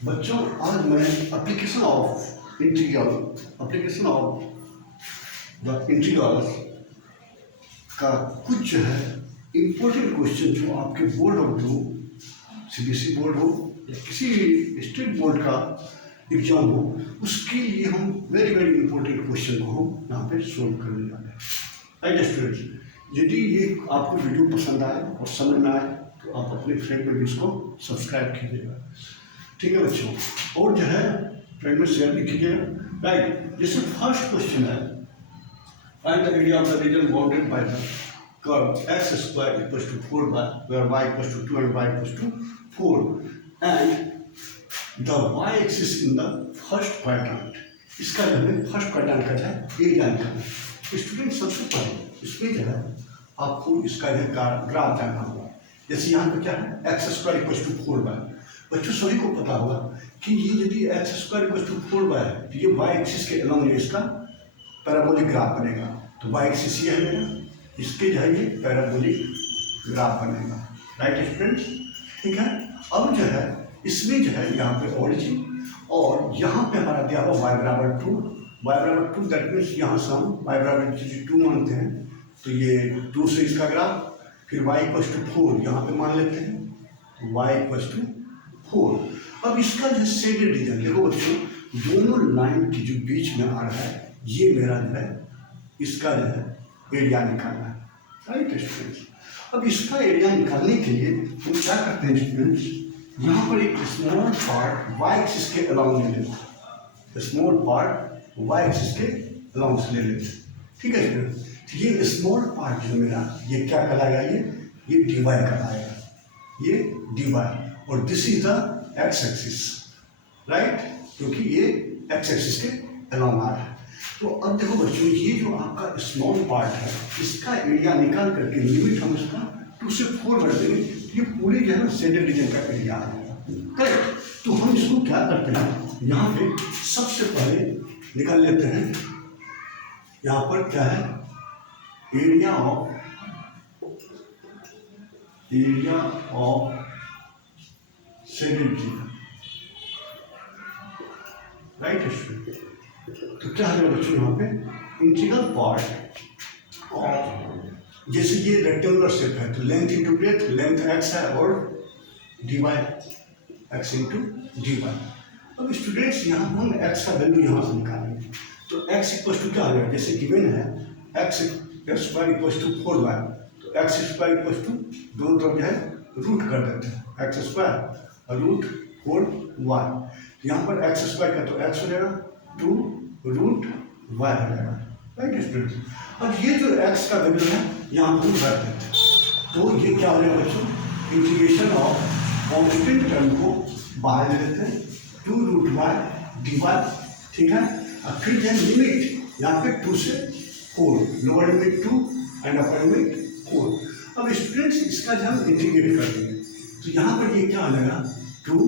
बच्चों आज मैं एप्लीकेशन ऑफ द इंटीग्रल का कुछ जो है इम्पोर्टेंट क्वेश्चन जो आपके बोर्ड ऑफ जो सीबीएसई बोर्ड हो या किसी स्टेट बोर्ड का एग्जाम हो, उसके लिए हम वेरी वेरी इंपॉर्टेंट क्वेश्चन को हम यहाँ पे सोल्व करने जा रहे हैं। राइट स्टूडेंट्स, यदि ये आपको वीडियो पसंद आए और समझ में आए तो आप अपने फ्रेंड में भी इसको सब्सक्राइब कीजिएगा, ठीक है बच्चों। और जो है फ्रेंड में शेयर भी कीजिएगा। राइट, जैसे फर्स्ट क्वेश्चन है, find the area of the reason bounded by the curve x square equals to 4 by where y equals to 2 and y equals to 4 and the y axis in the first quadrant। इसका जो है first quadrant का है area निकालना है। Student सबसे पहले इसमें जो है आपको इसका जो ग्राफ जानना होगा। जैसे यहाँ पे क्या है x square equals to 4 y, बच्चों सभी को पता होगा कि ये यदि x square equals to 4 y तो ये वाई एक्सिस के अलॉन्ग इसका पैराबोलिक ग्राफ बनेगा। तो वाई एक्सिस ये है मेरा, इसके जो है ये पैराबोलिक ग्राफ बनेगा। राइट स्टूडेंट्स, ठीक है। अब जो है इसमें जो है यहाँ पे ओरिजिन और यहाँ पे हमारा दिया हुआ y बराबर 2, दैट मीन्स यहाँ से हम y बराबर 2 मानते हैं तो ये 2 से इसका ग्राफ, फिर y इक्वल्स टू 4 यहाँ पे मान लेते हैं, y इक्वल्स टू 4। अब इसका जो शेडेड रीजन देखो बच्चों, दोनों लाइन के जो बीच में आ रहा है ये मेरा जो है इसका जो है एरिया निकालना है। राइट स्टूडेंट्स, अब इसका एरिया निकालने के लिए हम क्या करते हैं स्टूडेंट्स, यहाँ पर एक स्मॉल पार्ट वाई एक्सिस के अलाउंग ले लेते हैं, स्मॉल पार्ट वाई एक्सिस के अलाउंग से ले लेते हैं, ठीक है स्टूडेंट्स। ये स्मॉल पार्ट जो मेरा ये क्या कहलाएगा, ये डी वाई कहलाएगा, ये डी वाई, और this is the x axis. Right, क्योंकि ये एक्स एक्सिस के अलाउंग आ रहा है। तो अब देखो बच्चों, ये जो आपका स्मॉल पार्ट है इसका एरिया निकाल करके लिमिट हम इसका 2 से 4 बढ़ देंगे, ये पूरे जो है ना शेडेड रीजन का एरिया आ जाएगा। करेक्ट, तो हम इसको क्या करते हैं, यहाँ पे सबसे पहले निकाल लेते हैं, यहाँ पर क्या है area of shaded region. Right student, तो क्या है बच्चों यहाँ पे इंटीग्रल पार्ट ऑफ, जैसे ये रेक्टेंगुलर शेप है तो length into breadth, length x है और D Y X into D Y. अब स्टूडेंट्स यहाँ हम एक्स का वैल्यू यहाँ से निकालेंगे, तो एक्स इक्वल टू क्या आ जाएगा, जैसे गिवन है x square equal to 4 y, तो एक्स स्क्वायर इक्वल टू दोनों तरफ जो है रूट कर देते हैं, एक्स स्क्वायर रूट 4 वाई। यहाँ पर एक्स स्क्वायर का तो एक्स हो जाएगा 2 रूट वाई हो जाएगा। राइट स्टूडेंट्स, अब ये जो एक्स का वैल्यू है यहाँ पर रख देते हैं, तो ये क्या हो जाएगा बच्चों, इंटीग्रेशन ऑफ कांस्टेंट टर्म को बाहर ले लेते हैं 2 रूट वाई डी वाई, ठीक है। अब फिर जो लिमिट यहाँ पे 2 से 4, lower limit 2 and upper limit 4। अब स्टूडेंट्स इसका जो हम इंटीग्रेट कर देंगे तो यहाँ पर ये क्या आ जाएगा 2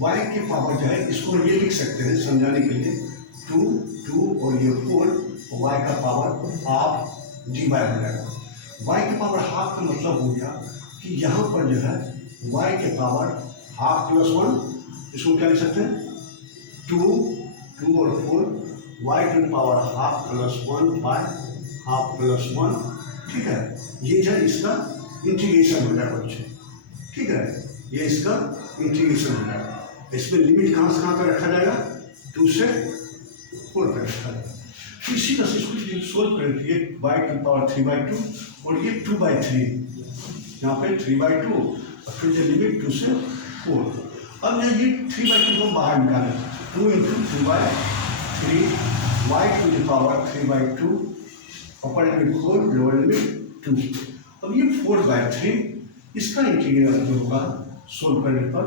वाई के पावर जो है, इसको ये लिख सकते हैं समझाने के लिए 2 और ये 4 और वाई का पावर हाफ डी वाई हो जाएगा। वाई के पावर हाफ का मतलब हो गया कि यहाँ पर जो है वाई के पावर हाफ प्लस 1, इसको क्या लिख सकते हैं 2 और 4 y to power half plus 1 by half plus 1, ठीक है। ये जो है इसका इंटीग्रेशन हो जाएगा बच्चों, ठीक है, ये इसका इंटीग्रेशन हो जाएगा। इसमें लिमिट कहाँ से कहाँ पर रखा जाएगा, 2 से 4 पर रखा जाएगा। तो इसी तरह से इसको सोल्व करेंगे, ये वाई टू पावर 3/2 और ये 2/3, यहाँ पे 3/2 और फिर ये लिमिट 2 से 4। अब ये 3/2 को बाहर निकालें, 2 into 3/3 y to the power 3/2 upper limit 4 lower limit 2। अब ये 4/3 इसका इंटीग्रल जो होगा सोल्व करने पर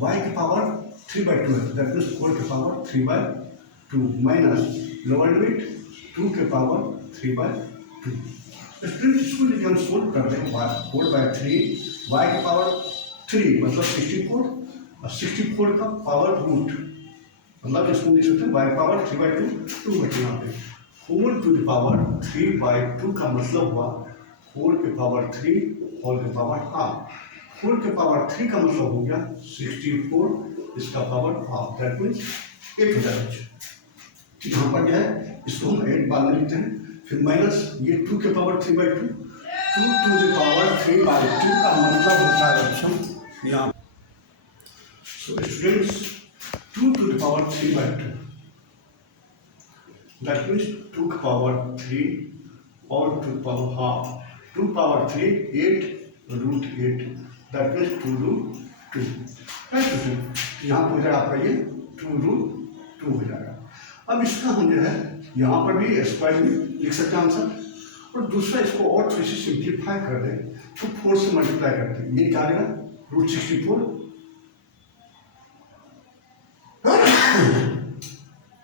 y की पावर 3/2 है, दैट मीन्स 4 के पावर 3/2 माइनस लोअर लिमिट 2 के पावर 3/2। स्टूडेंट इसको यदि हम सोल्व कर दें 4/3 y के पावर 3 मतलब 64 और 64 का पावर रूट, मतलब इसको लिख सकते हैं y पावर 3/2 2 बटे यहाँ पे 4 टू द पावर 3/2 का मतलब हुआ 4 के पावर 3 होल के पावर हाफ। 4 के पावर 3 का मतलब हो गया 64 इसका पावर हाफ, दैट मीन्स 8 हो जाएगा। तो यहाँ पर क्या है, इसको हम 8 बाद में लिखते हैं, फिर माइनस ये 2 के पावर 3/2, 2 to the power 3/2 का मतलब होता है बच्चों यहाँ, so students 2 to the power 3/2, that means 2 के पावर 3 और 2 power half, 2 power 3 8 root 8, that means 2 root 2, right. यहाँ पर हो जाएगा आपका ये 2 रूट 2 हो जाएगा। अब इसका हम जो है यहाँ पर भी स्क्वायर में लिख सकते हैं आंसर, और दूसरा इसको और थोड़ी सी सिंप्लीफाई कर दें तो 4 से मल्टीप्लाई करते हैं, ये क्या आएगा रूट 64,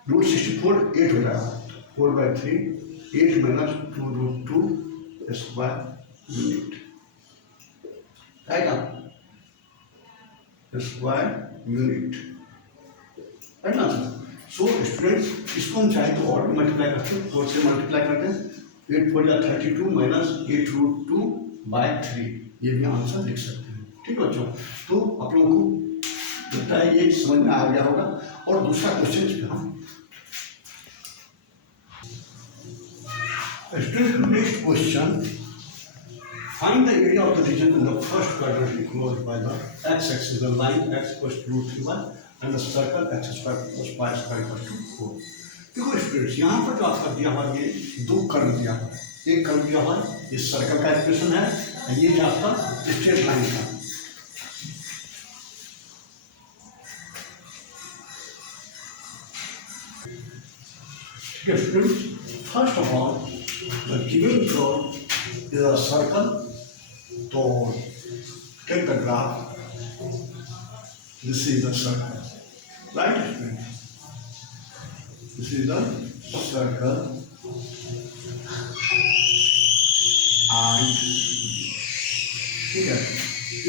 रूट 64 8 हो जाएगा, 4/3 8 minus 2 root 2 square unit, right ना, स्क्वायर यूनिट, राइट ना। सो स्टूडेंट्स इसको हम चाहे तो और मल्टीप्लाई करते हैं, 4 से मल्टीप्लाई करते हैं, 8 4 या 32 माइनस 8 रूट 2/3, ये भी आंसर लिख सकते हैं, ठीक है बच्चों। तो आप लोगों को लगता है ये समझ में आ गया होगा। और दूसरा क्वेश्चन पे हम student, next question, find the area of the region in the first quadrant equal by the x axis, the line x equals to √3y and the circle x square plus y square equals to 4। देखो students यहाँ पर जो आपका दिया हुआ ये दो curve दिया हुआ है, एक कर्व दिया हुआ है ये सर्कल का इक्वेशन है, ये जो आपका स्ट्रेट लाइन का, ठीक है students. First of all the given curve is a circle, तो take the graph, this is the circle, right student, this is the circle and ठीक है,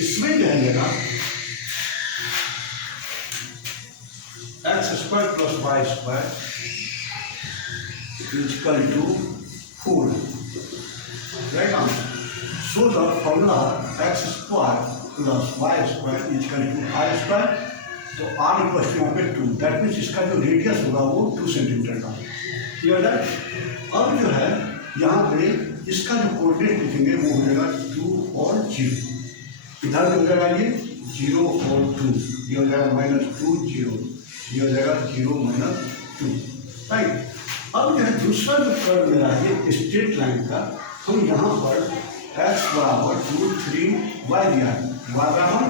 इसमें क्या है x square plus y square is equal to 4, right answer। So the formula x square plus y square is equal to r square, तो r equal to यहाँ पे 2, that means इसका जो रेडियस होगा वो 2 सेंटीमीटर का, क्लियर दैट। अब जो है यहाँ पे इसका जो कोऑर्डिनेट लिखेंगे वो हो जाएगा 2 और 0, इधर हो जाएगा ये 0 और 2, ये हो जाएगा -2 0, ये हो जाएगा 0 -2, राइट। अब जो है दूसरा जो कर्व मेरा ये स्ट्रेट लाइन का, हम यहाँ पर x बराबर √3y दिया है, y बराबर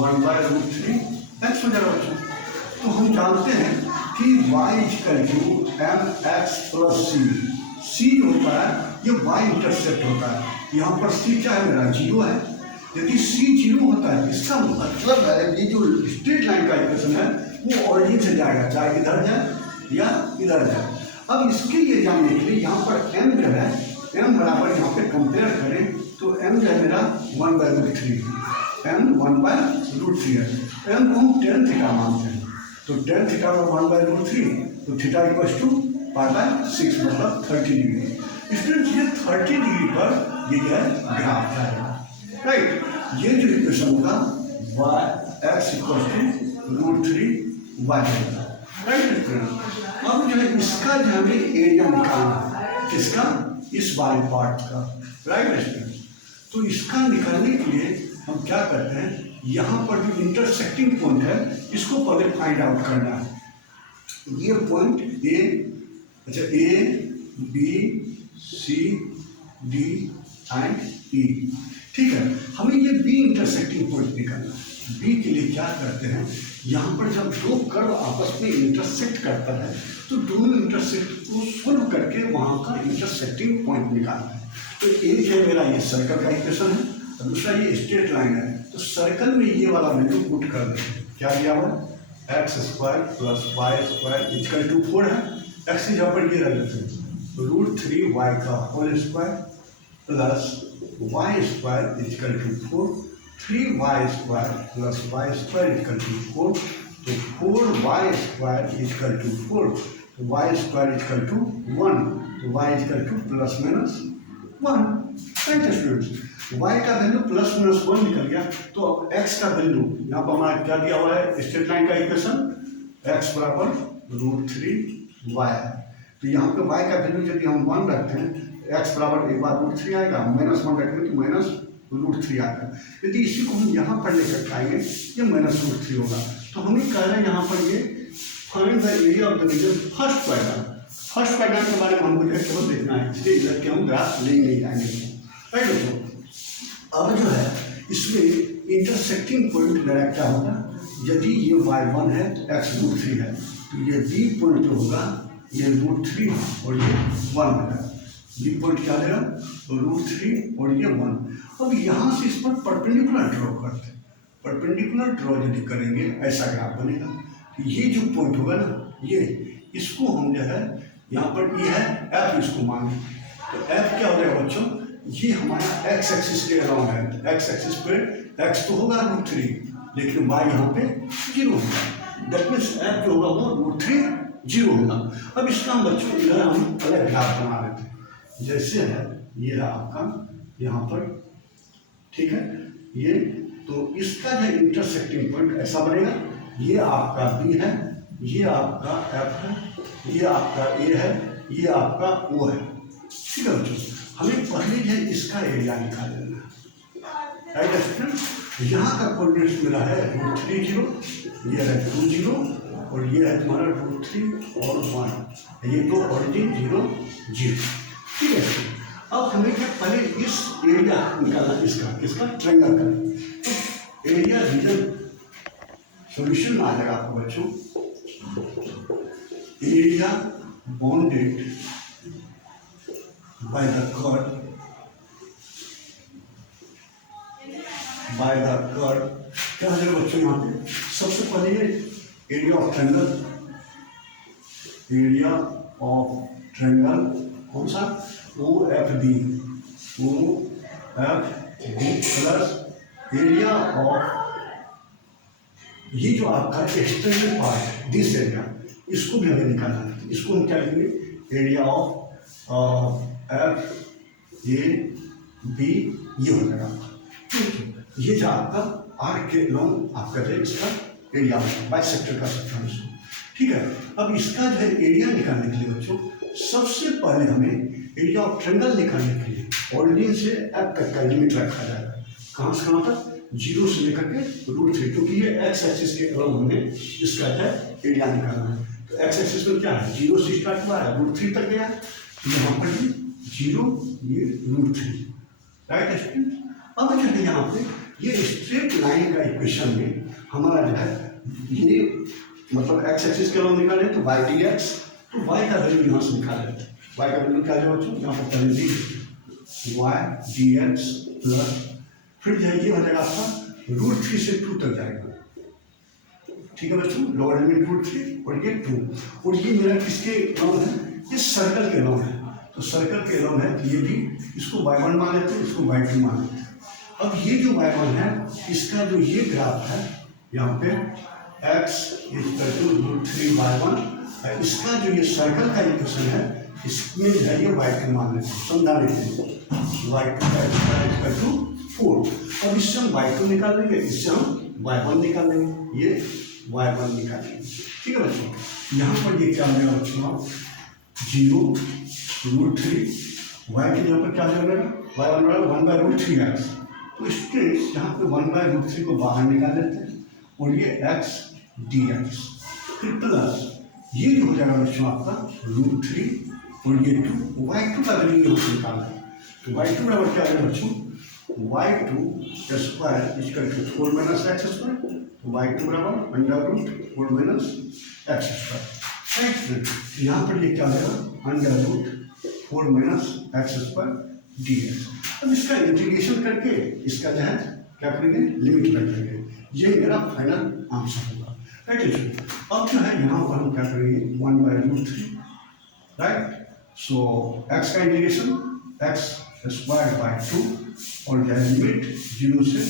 1/√3 x हो जाएगा बच्चों। तो हम जानते हैं कि y = mx + c, c जो होता है ये y इंटरसेप्ट होता है, यहाँ पर c क्या है मेरा 0 है, यदि c 0 होता है इसका मतलब है ये जो स्ट्रेट लाइन का इक्वेशन है वो ऑरिजिन से जाएगा, चाहे इधर जाए या इधर जाए। अब इसके लिए जानने के लिए यहाँ पर m जो है, m बराबर यहाँ पे कंपेयर करें तो m जो है मेरा 1/√3, m 1/√3 है, m को हम tan थीटा मानते हैं, तो tan थीटा और 1/√3, तो थीटा इक्वल्स टू π/6 मतलब 30 डिग्री। स्टूडेंट्स ये 30 डिग्री पर ये जो है ग्राफ आएगा, राइट। ये जो इक्वेशन होगा x = √3y होगा, राइट स्टूडेंट। अब जो है इसका जो हमें एरिया निकालना है, किसका, इस वाले पार्ट का, राइट स्टूडेंट। तो इसका निकालने के लिए हम क्या करते हैं, यहाँ पर जो इंटरसेक्टिंग पॉइंट है इसको पहले फाइंड आउट करना है। ये पॉइंट ए, अच्छा A B C D and E, ठीक है, हमें ये बी इंटरसेक्टिंग पॉइंट निकालना है। बी के लिए क्या करते हैं, यहाँ पर जब दो कर्व आपस में इंटरसेक्ट करता है तो दोनों इंटरसेक्ट को सोल्व करके वहाँ का इंटरसेक्टिंग पॉइंट निकालना है। तो एक है मेरा ये सर्कल का इक्वेशन है, दूसरा ये स्ट्रेट लाइन है, तो सर्कल में ये वाला वैल्यू पुट कर देते हैं, क्या दिया हुआ x² + y² = 4 है, x जहाँ पर ये रख देते हैं, √3y का whole square plus y² = 4, 3y² + y² = 4, तो 4y² = 4, तो y² = 1, तो y = ±1, राइट स्टूडेंट्स। y का वैल्यू प्लस माइनस 1 निकल गया, तो अब x का वैल्यू यहाँ पर हमारा क्या दिया हुआ है, स्ट्रेट लाइन का इक्वेशन x बराबर √3y है। तो यहाँ पे y का वैल्यू यदि हम 1 रखते हैं, x बराबर एक बार √3 आएगा, -1 रखेंगे तो -√3 आएगा। यदि इसी को हम यहाँ पर लेकर आएंगे, ये -√3 होगा। तो हमें कह रहे हैं यहाँ पर ये find the area of the region first quadrant के बारे में हमको जो है केवल देखना है, इसलिए इधर के हम ग्राफ ले नहीं जाएंगे। राइट दोस्तों, अब जो है इसमें इंटरसेक्टिंग पॉइंट मेरा क्या होगा, यदि ये y1 है तो x √3 है, तो ये b पॉइंट जो होगा ये √3 और ये 1 होगा। b पॉइंट क्या देगा, √3 और ये 1। अब यहाँ से इस पर परपेंडिकुलर ड्रॉ करते हैं, परपेंडिकुलर ड्रॉ यदि करेंगे ऐसा ग्राफ बनेगा। ये जो पॉइंट होगा ना, ये इसको हम जो है यहाँ पर ये है f, इसको माने तो f क्या हो जाएगा बच्चों, ये हमारा x एक्सिस के अराउंड है। तो x एक्सिस पे x तो होगा √3, लेकिन y यहाँ पे 0 होगा। दैट मीन्स f जो होगा वो √3 0 होगा। अब इसका हम बच्चों इधर हम अलग ग्राफ बना लेते हैं, जैसे है ये है आपका यहाँ पर, ठीक है ये, तो इसका जो इंटरसेक्टिंग पॉइंट ऐसा बनेगा, ये आपका b है, ये आपका f है, ये आपका a है, ये आपका o है। ठीक है बच्चों, हमें पहले जो है इसका एरिया निकाल लेना है। राइट स्टूडेंट, यहाँ का कोऑर्डिनेट्स मिला है √3 0, ये है 2 0 और ये है तुम्हारा √3 और 1, ये तो ऑरिजिन 0 0। ठीक है, अब हमें क्या पहले इस एरिया निकालना, इसका किसका, ट्रायंगल का। तो एरिया रीजन सॉल्यूशन आ जाएगा आपको बच्चों, area bounded by the curve, क्या हो जाएगा बच्चों, यहाँ पे सबसे पहले एरिया ऑफ ट्रायंगल कौन सा, OFD प्लस एरिया ऑफ ये जो आपका एक्सटर्नल पार्ट है दिस एरिया, इसको भी हमें निकालना है। इसको हम क्या लिखेंगे, एरिया ऑफ FAB, ये हो जाएगा। ये जो आपका आर्क के लॉन्ग आपका जो इसका एरिया बाइसेक्टर का सकता है इसको। ठीक है, अब इसका जो है एरिया निकालने के लिए बच्चों सबसे पहले हमें एरिया ऑफ ट्रायंगल निकालने के लिए ऑरिजिन से F तक का लिमिट रखा जाएगा। कहाँ से कहाँ तक, 0 से लेकर के √3, क्योंकि ये x एक्सिस के अलावा हमें इसका जो है एरिया निकालना है। तो x एक्सिस में क्या है, 0 से स्टार्ट हुआ है, √3 तक गया, तो यहाँ पर भी 0, ये √3। राइट स्टूडेंट, अब जो है यहाँ पे ये स्ट्रेट लाइन का इक्वेशन में हमारा जो है ये मतलब x एक्सिस के अलावा निकाले तो y dx, तो y का वैल्यू यहाँ से निकाल लेते हैं। y का वैल्यू निकाले बच्चों, यहाँ पर पहले दी y dx प्लस, फिर जो है ये हो जाएगा आपका √3 से 2 तक जाएगा। ठीक है बच्चों, लोअर लिमिट √3 और ये 2, और ये मेरा किसके अलाउंड है, ये सर्कल के अलाउंड है। तो सर्कल के अलाउंड है, ये भी इसको y1 मान लेते हैं, इसको y2 मान लेते हैं। अब ये जो y1 है, इसका जो ये ग्राफ है यहाँ पे x = √3y1, इसका जो ये सर्कल का इक्वेशन है, इसमें जो है ये y2 मान लेते हैं, समझा लेते हैं। y2 = 4। अब इससे हम y2 निकाल लेंगे, इससे हम y1 निकाल लेंगे, ये y1 निकालेंगे। ठीक है बच्चों, यहाँ पर ये क्या हो जाएगा बच्चों, 0 √3, y के यहाँ पर क्या हो जाएगा, y1 बराबर 1/√3x। तो इसके यहाँ पे 1/√3 को बाहर निकाल लेते हैं, और ये x dx, फिर प्लस ये जो हो जाएगा बच्चों आपका √3 और ये 2, y2 का वैल्यू यहाँ से निकालना है। तो y2 बराबर क्या है बच्चों, y2 स्क्वायर = 4 - x स्क्वायर, तो y2 बराबर √4 - x स्क्वायर। राइट, यहाँ पर ये क्या होगा, √4 - x स्क्वायर dx। अब इसका इंटीग्रेशन करके इसका जो है क्या करेंगे, लिमिट रख देंगे, ये मेरा फाइनल आंसर होगा। राइट, अब जो है यहाँ पर हम क्या करेंगे, 1/√3। राइट, सो x का इंटीग्रेशन x² / 2 और जो है लिमिट 0 से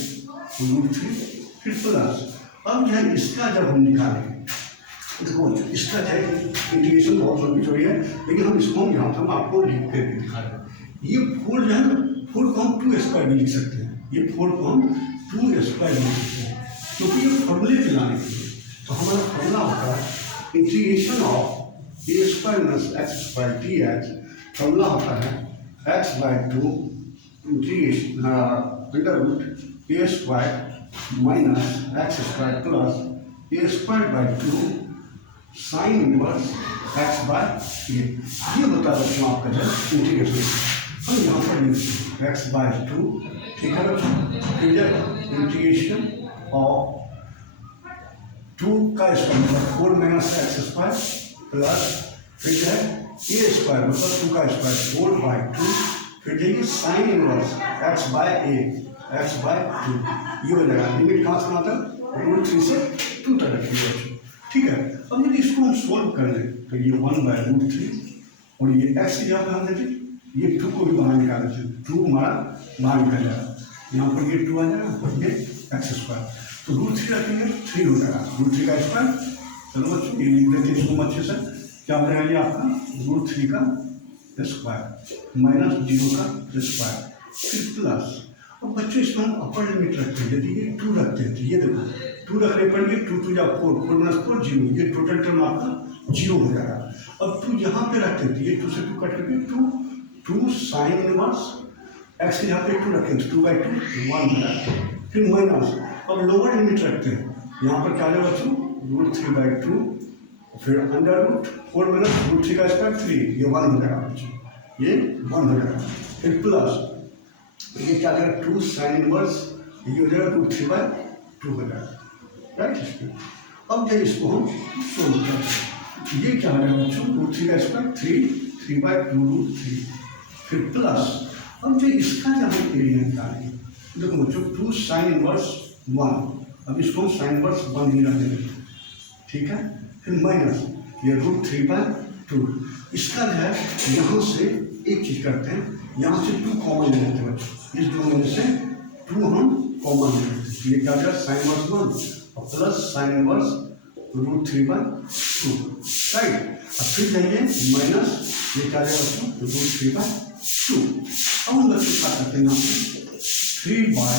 √3, फिर प्लस, अब जो है इसका जब हम निकालेंगे, देखो इसका जो है इंटीग्रेशन बहुत लंबी चौड़ी है, लेकिन हम इसको यहाँ पर हम आपको लिख कर दिखा रहे हैं। ये 4 जो है ना 4 को हम 2 स्क्वायर भी लिख सकते हैं, ये 4 को हम 2 स्क्वायर भी लिख सकते हैं, क्योंकि ये फॉर्मूले पे लाने के लिए। तो हमारा फॉर्मूला होता है integration of a square minus x square d x. Formula होता है x by 2 integration under root a square minus x square plus a square by 2 sine inverse x by a. ये होता है बच्चों आपका जो इंटीग्रेशन। हम यहाँ पर लिखते हैं एक्स बाय 2, ठीक है बच्चों, फिर इंटीग्रेशन ऑफ 2 का स्क्वायर मतलब 4 माइनस एक्स स्क्वायर प्लस फिर है ए स्क्वायर मतलब 2 का स्क्वायर 4 बाय 2, फिर जाइए sign inverse x by A, x by 2। ये हो जाएगा, लिमिट कहाँ से आता है, √3 से 2 तक रखिए बच्चों, ठीक है। अब यदि इसको हम सोल्व कर लें तो ये 1 बाय √3 और ये एक्स की जगह पर हम देखें ये 2 को भी बाहर निकाल देते हैं, 2 हमारा बाहर निकल जाएगा, यहाँ पर ये 2 आ जाएगा, ये एक्स स्क्वायर, तो √3 रखेंगे 3 हो जाएगा, √3 का स्क्वायर। चलो बच्चों ये लिख देते हैं इसको अच्छे से, क्या हो जाएगा ये आपका √3 का स्क्वायर माइनस 0 का स्क्वायर फिर प्लस। अब बच्चों इसमें हम अपर लिमिट रखते हैं, यदि ये 2 रखते हैं तो ये देखो 2 रखने पर ये 2 2 या 4, 4 माइनस 4 0, ये टोटल टर्म आपका 0 हो जाएगा। अब 2 यहाँ पे रखते हैं तो ये 2 से 2 कट करके 2 साइन इनवर्स एक्स के यहाँ पे 2 रखें तो 2 बाई 2 1 हो जाएगा, फिर माइनस। अब लोअर लिमिट रखते हैं, यहाँ पर क्या आ जाएगा बच्चों √3 बाई 2, फिर अंडर रूट 4 माइनस √3 का स्क्वायर 3, ये 1 हो जाएगा बच्चों, ये 1 हो जाएगा, फिर प्लस ये क्या आ जाएगा 2 साइन इनवर्स, ये हो जाएगा √3 बाई 2 हो जाएगा, राइट। इसमें अब जब इसको हम सोल्व करते हैं ये क्या आ जाएगा बच्चों √3 का स्क्वायर 3 बाई 2√3, फिर प्लस। अब जो इसका जहाँ एरिया निकालेंगे देखो बच्चों 2 साइन इनवर्स 1, अब इसको हम साइन इनवर्स 1 ही रख देंगे, ठीक है, फिर माइनस ये √3 बाई 2। इसका जो है यहाँ से एक चीज़ करते हैं, यहाँ से 2 कॉमन ले लेते हैं बच्चों, इस दोनों में से 2 हम कॉमन ले लेते हैं, ये क्या हो जाएगा साइन इनवर्स 1 और plus sine inverse √3 by 2, right. अब फिर जाइए माइनस ये क्या जाएगा बच्चों √3 बाई 2। अब हम बच्चों क्या करते हैं यहाँ पे 3 बाई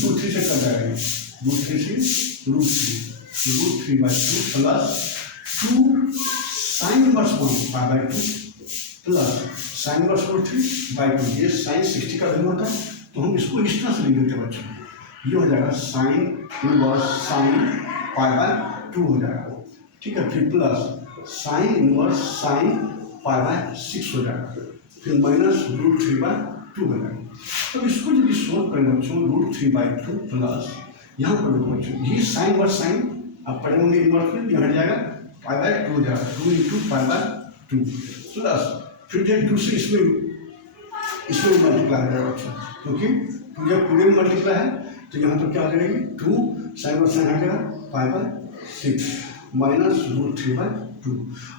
√3 से कर जाएगा, √3 से √3 by 2 plus 2 sine inverse 1 by 2 plus sine inverse √3 by 2। ये साइन 60 का वैल्यू होता है तो हम इसको इस तरह से लिख देते हैं बच्चों, ये हो जाएगा sine inverse sine pi by 2 हो जाएगा, ठीक है, फिर plus sine inverse sine pi by 6 हो जाएगा, फिर माइनस √3 बाई 2 हो जाएगा। तो इसको यदि सोल्व करें बच्चों √3 बाई 2 प्लस यहाँ पर देखो बच्चों ये साइन वर्स साइन आप पढ़े होंगे इनवर्स में, यहाँ जाएगा पाई बाई 2 हो जाएगा, 2 × पाई बाई 2 प्लस फिर जब दूसरे इसमें मल्टीप्लाई हो जाएगा बच्चों, क्योंकि 2 जब पूरे में मल्टीप्लाई है तो यहाँ पर क्या आ जाएगी 2 साइन वर्स साइन आ जाएगा पाई बाई 6 माइनस √3 बाई 2।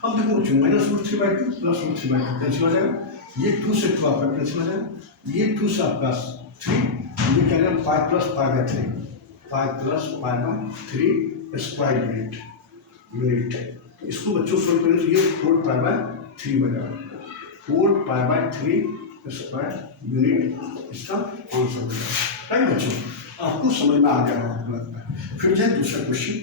अब देखो बच्चों minus √3 by 2 plus √3 by 2 cancel हो जाएगा, ये 2 से 2 आपका कैंसिल हो जाएगा, ये 2 से आपका 3, ये क्या जाएगा 5 plus pi by 3, 5 plus pi by 3 square unit. इसको बच्चों सोल्व करें तो ये 4 पाई बाई 3 हो जाएगा, 4 पाई बाई 3 स्क्वायर यूनिट इसका आंसर हो जाएगा, राइट बच्चों। आपको समझ में आ गया होगा, फिर जाए दूसरा क्वेश्चन।